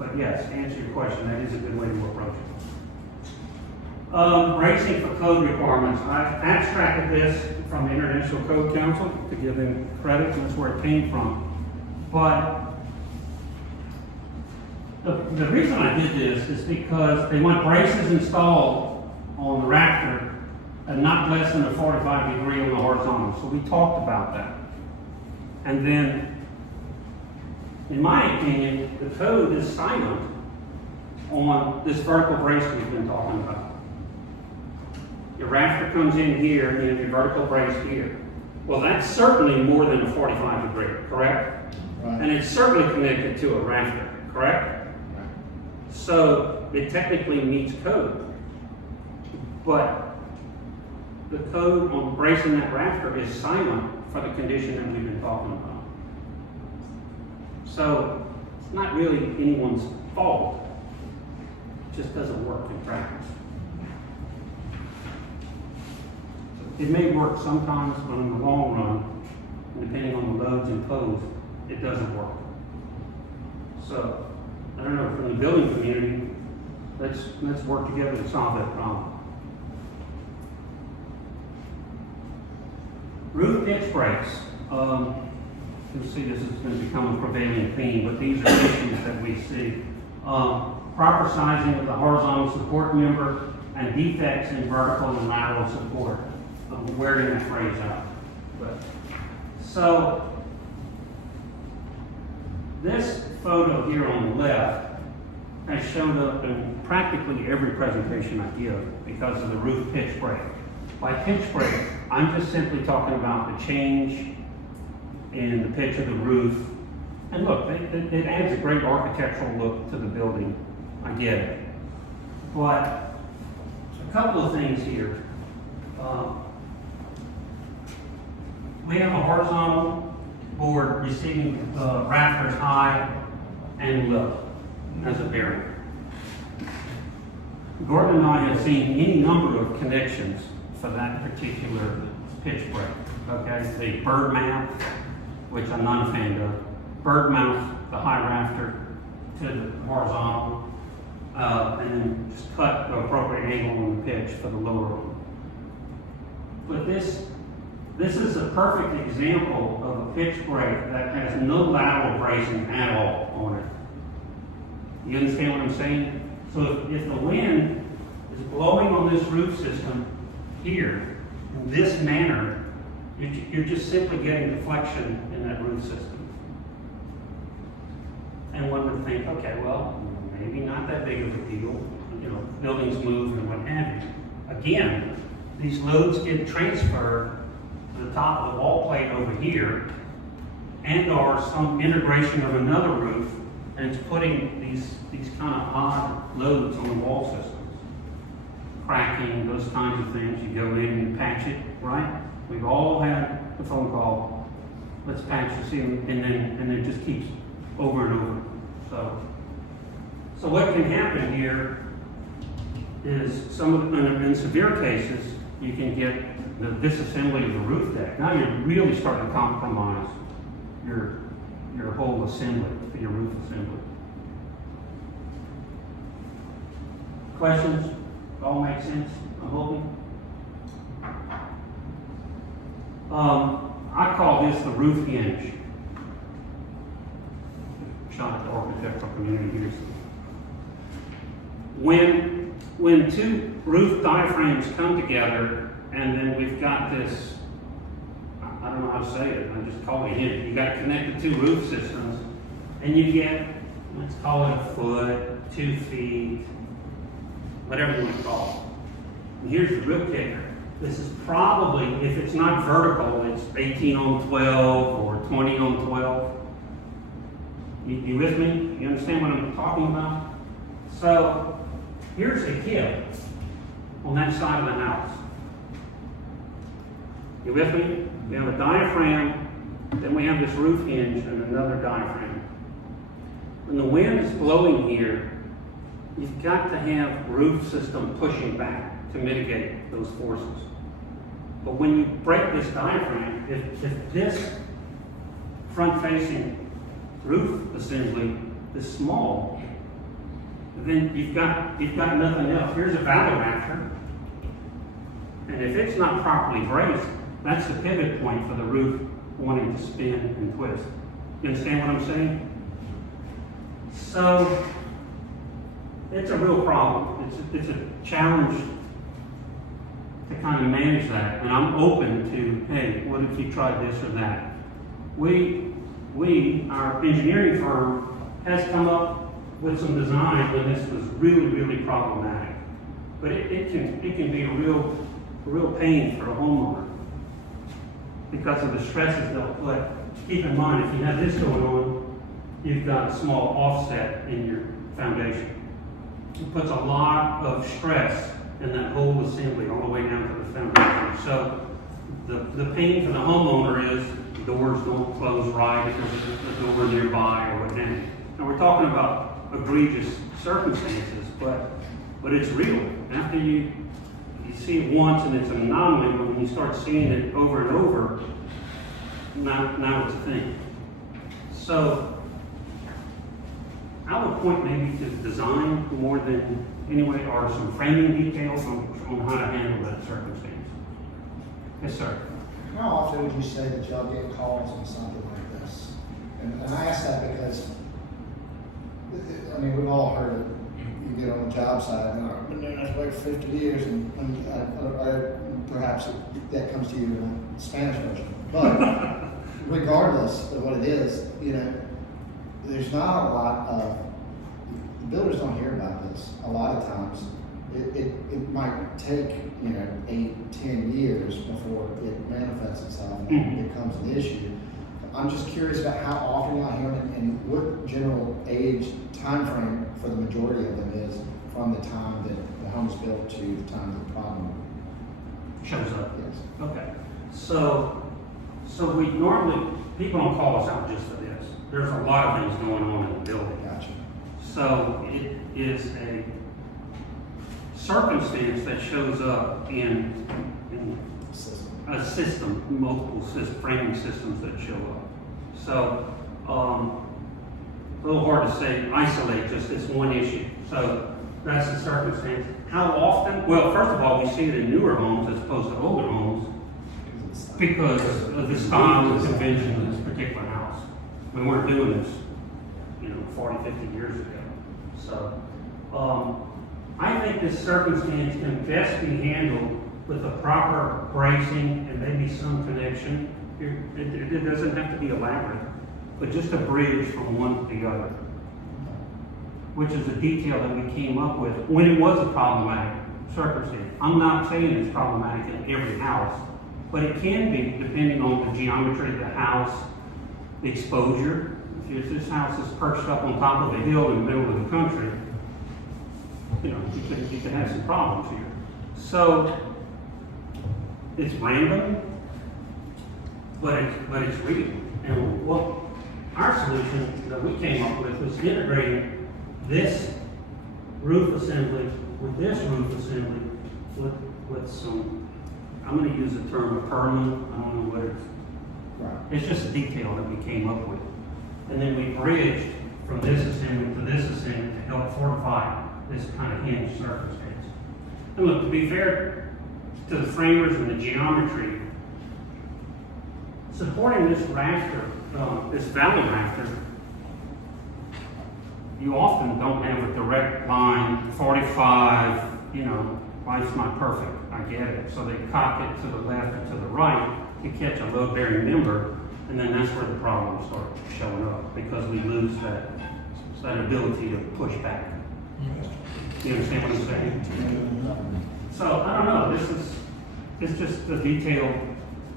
But yes, to answer your question, that is a good way to approach it. Bracing for code requirements. I abstracted this from the International Code Council to give them credit, and that's where it came from. But the reason I did this is because they want braces installed on the rafter at not less than a 45 degree on the horizontal. So we talked about that. And then, in my opinion, the code is silent on this vertical brace we've been talking about. Your rafter comes in here and you have your vertical brace here. Well, that's certainly more than a 45 degree, correct? Right. And it's certainly connected to a rafter, correct? Right. So it technically meets code. But the code on bracing that rafter is silent for the condition that we've been talking about. So it's not really anyone's fault. It just doesn't work in practice. It may work sometimes, but in the long run, depending on the loads imposed, it doesn't work. So, I don't know, from the building community, let's work together to solve that problem. Roof pitch breaks. You'll see this is going to become a prevailing theme, but these are issues that we see. Proper sizing of the horizontal support member and defects in vertical and lateral support. I'm wearing that phrase out. So, this photo here on the left has showed up in practically every presentation I give because of the roof pitch break. By pitch break, I'm just simply talking about the change in the pitch of the roof. And look, it adds a great architectural look to the building. I get it. But a couple of things here. We have a horizontal board receiving rafters high and low as a barrier. Gordon and I have seen any number of connections for that particular pitch break. Okay, the bird mount, which I'm not a fan of. Bird mount the high rafter to the horizontal, and then just cut the appropriate angle on the pitch for the lower one. But this is a perfect example of a pitch break that has no lateral bracing at all on it. You understand what I'm saying? So if the wind is blowing on this roof system here in this manner, you're just simply getting deflection in that roof system. And one would think, okay, well, maybe not that big of a deal. You know, buildings move and what have you. Again, these loads get transferred to the top of the wall plate over here, and or some integration of another roof, and it's putting these kind of odd loads on the wall systems. Cracking, those kinds of things. You go in and patch it, right? We've all had the phone call, let's patch the ceiling, and then it just keeps over and over. So what can happen here is in severe cases, you can get the disassembly of the roof deck. Now you're really starting to compromise your whole assembly, your roof assembly. Questions? All make sense? I'm hoping. I call this the roof hinge. Shot at the architectural community here. When two roof diaphragms come together, and then we've got this, I don't know how to say it, I just call it a hinge. You got connected two roof systems, and you get, let's call it a foot, 2 feet, whatever you want to call it. And here's the real kicker. This is probably, if it's not vertical, it's 18 on 12 or 20 on 12. You with me? You understand what I'm talking about? So, here's a hip on that side of the house. You with me? We have a diaphragm, then we have this roof hinge and another diaphragm. When the wind is blowing here, you've got to have roof system pushing back to mitigate those forces. But when you break this diaphragm, if this front-facing roof assembly is small, then you've got nothing else. Here's a valley rafter, and if it's not properly braced, that's the pivot point for the roof wanting to spin and twist. You understand what I'm saying? So it's a real problem. It's a challenge to kind of manage that, and I'm open to, hey, what if you tried this or that? Our engineering firm has come up with some design when this was really, really problematic. But it can be a real pain for a homeowner because of the stresses they'll put. Keep in mind, if you have this going on, you've got a small offset in your foundation. It puts a lot of stress in that whole assembly all the way down to the foundation. So the pain for the homeowner is doors don't close right if there's a door nearby or what have you. And we're talking about egregious circumstances, but it's real. After you see it once and it's an anomaly, but when you start seeing it over and over, now it's a thing. So I would point maybe to design more than anyway, or some framing details on how to handle that circumstance. Yes, sir. How often would you say that y'all get calls on something like this? And I ask that because, I mean, we've all heard it. You get on the job site, and I've been doing this way for 50 years, and perhaps that comes to you in a Spanish version. But regardless of what it is, you know, there's not a lot of, the builders don't hear about this a lot of times. It might take, 8-10 years before it manifests itself and it becomes an issue. I'm just curious about how often y'all hear it and what general age time frame for the majority of them is from the time that the home is built to the time that the problem Shows up. Yes. Okay. So we normally, people don't call us out just for this. There's a lot of things going on in the building. Gotcha. So it is a circumstance that shows up in a system, multiple framing systems that show up. So a little hard to say, isolate just this one issue. So that's the circumstance. How often? Well, first of all, we see it in newer homes as opposed to older homes because of the style and convention of this particular house. We weren't doing this, 40, 50 years ago. So I think this circumstance can best be handled with a proper bracing and maybe some connection. It doesn't have to be elaborate, but just a bridge from one to the other, which is a detail that we came up with when it was a problematic circumstance. I'm not saying it's problematic in every house, but it can be depending on the geometry of the house, the exposure. If this house is perched up on top of a hill in the middle of the country, you could have some problems here. So it's random, but it's real. And what our solution that we came up with was integrating this roof assembly with this roof assembly with some, I'm going to use the term a permanent, I don't know what it's, Right. it's just a detail that we came up with. And then we bridged from this assembly to this assembly to help fortify this kind of hinge circumstance. And look, to be fair to the framers and the geometry, supporting this rafter, this valley rafter, you often don't have a direct line, 45, life's not perfect, I get it. So they cock it to the left or to the right to catch a load-bearing member, and then that's where the problems start showing up, because we lose that ability to push back. You understand what I'm saying? So, I don't know, it's just the detail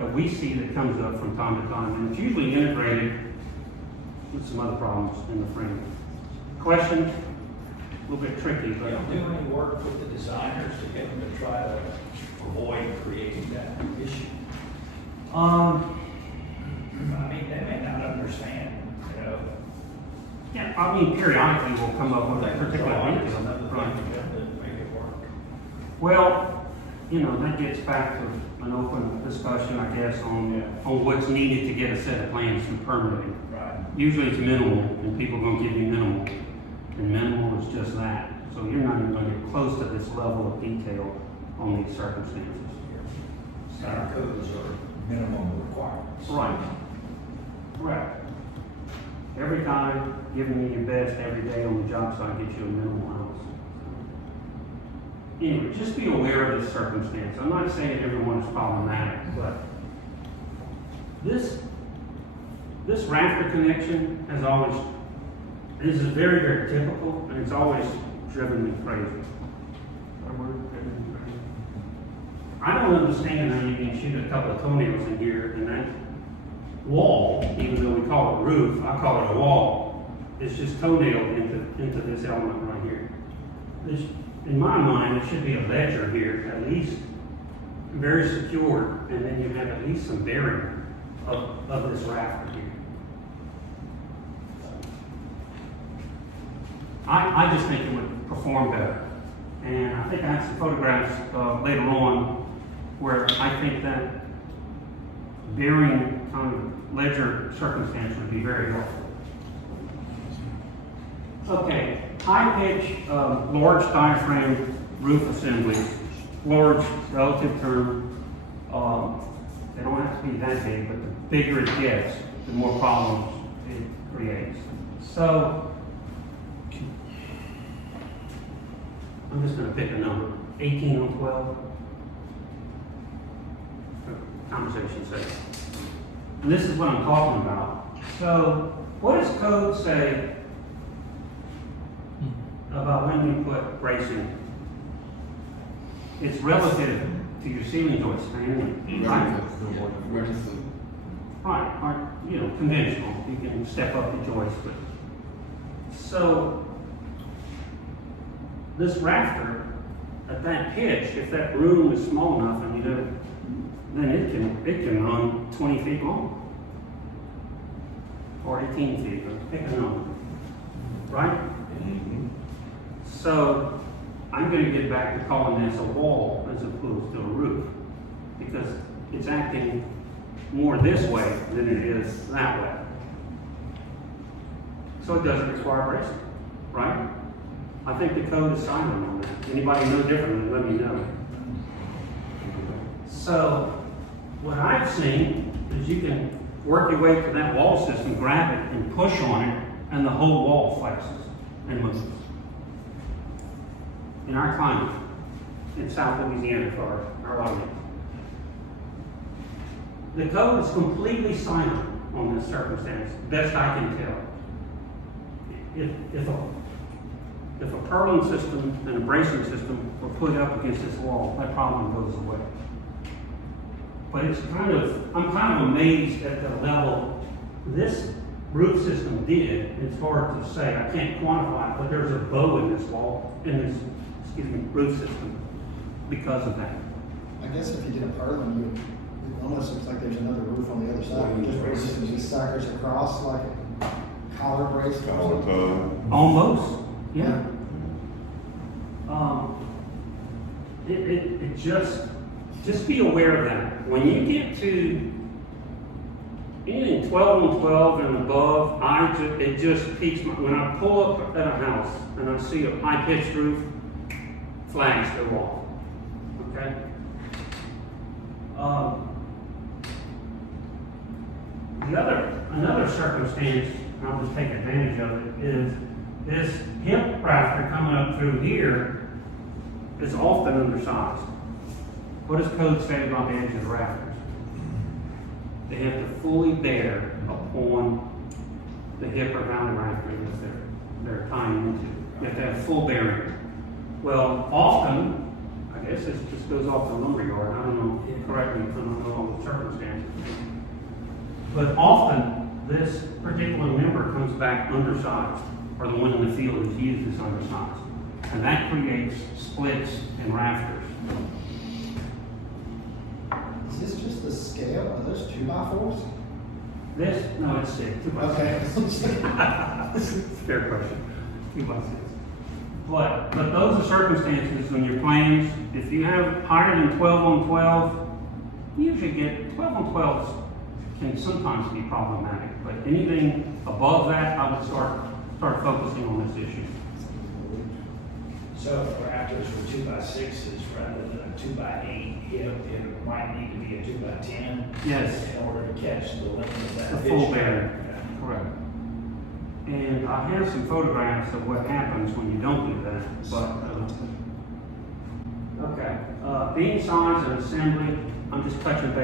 that we see that comes up from time to time, and it's usually integrated with some other problems in the frame. Question? A little bit tricky, You but. don't do any work with the designers to get them to try to avoid creating that issue? I mean, they may not understand, Yeah, I mean, periodically we'll come up with a particular drawings detail. and other Right. things that make it work. Well, that gets back to an open discussion, I guess, on what's needed to get a set of plans through permitting. Right. Usually it's minimal, and people are gonna give you minimal, and minimal is just that. this level of detail on these circumstances. Our codes are minimum requirements. Right. Correct. Every time, giving you your best every day on the job site gets you a minimal house. Anyway, just be aware of this circumstance. I'm not saying everyone is problematic, but this rafter connection has always, this is very, very typical, and it's always driven me crazy. I don't understand how you can shoot a couple of toenails in here and that wall, even though we call it roof, I call it a wall. It's just toenailed into this element right here. This, in my mind, it should be a ledger here, at least very secure, and then you have at least some bearing of this rafter here. I just think it would perform better. And I think I have some photographs later on where I think that bearing kind of ledger circumstance would be very helpful. Okay, high pitch, large diaphragm roof assemblies, large relative term. They don't have to be that big, but the bigger it gets, the more problems it creates. So, I'm just going to pick a number, 18 on 12. For conversation's sake. And this is what I'm talking about. So, what does code say about when you put bracing? It's relative to your ceiling joint span, right? Right, you know, conventional. You can step up the joist, but so this rafter at that pitch, if that room is small enough, and you know, then it can run 20 feet long or 18 feet, or pick a number, right? So I'm going to get back to calling this a wall as opposed to a roof, because it's acting more this way than it is that way. So it doesn't require bracing, right? I think the code is silent on that. Anybody know differently, let me know. So what I've seen is you can work your way to that wall system, grab it and push on it, and the whole wall flexes and moves. In our climate, in South Louisiana for our audience. The code is completely silent on this circumstance, best I can tell. If a purling system and a bracing system were put up against this wall, that problem goes away. But it's I'm kind of amazed at the level this roof system did. It's hard to say, I can't quantify it, but there's a bow in this wall, in this, roof system because of that. I guess if you did a purling, it almost looks like there's another roof on the other side. You just braces these suckers across like a collar brace. Almost, yeah. It just be aware of that. When you get to anything 12 on 12 and above, it just piques when I pull up at a house and I see a high pitched roof, flags go off. Okay. Another circumstance, and I'll just take advantage of it, is this hip rafter coming up through here is often undersized. What does code say about the edge of the rafters? They have to fully bear upon the hip or boundary rafter that they're tying into. You have to have full bearing. Well, often, I guess this just goes off the lumberyard. I don't know, correct me if I don't know all the circumstances. But often, this particular member comes back undersized, or the one in the field is used as undersized. And that creates splits in rafters. Is this just the scale? Are those 2x4s? No, it's 6. 2 by 6. Okay. Fair question. 2 by 6. But those are circumstances on your plans. If you have higher than 12 on 12, you usually get 12 on 12 can sometimes be problematic. But anything above that, I would start focusing on this issue. So perhaps those were 2x6s rather than a 2x8, it might need to be a 2x10. Yes. In order to catch the length of that The pitch. full bearing. Yeah. Correct. And I have some photographs of what happens when you don't do that, but, okay. Beam size and assembly, I'm just touching base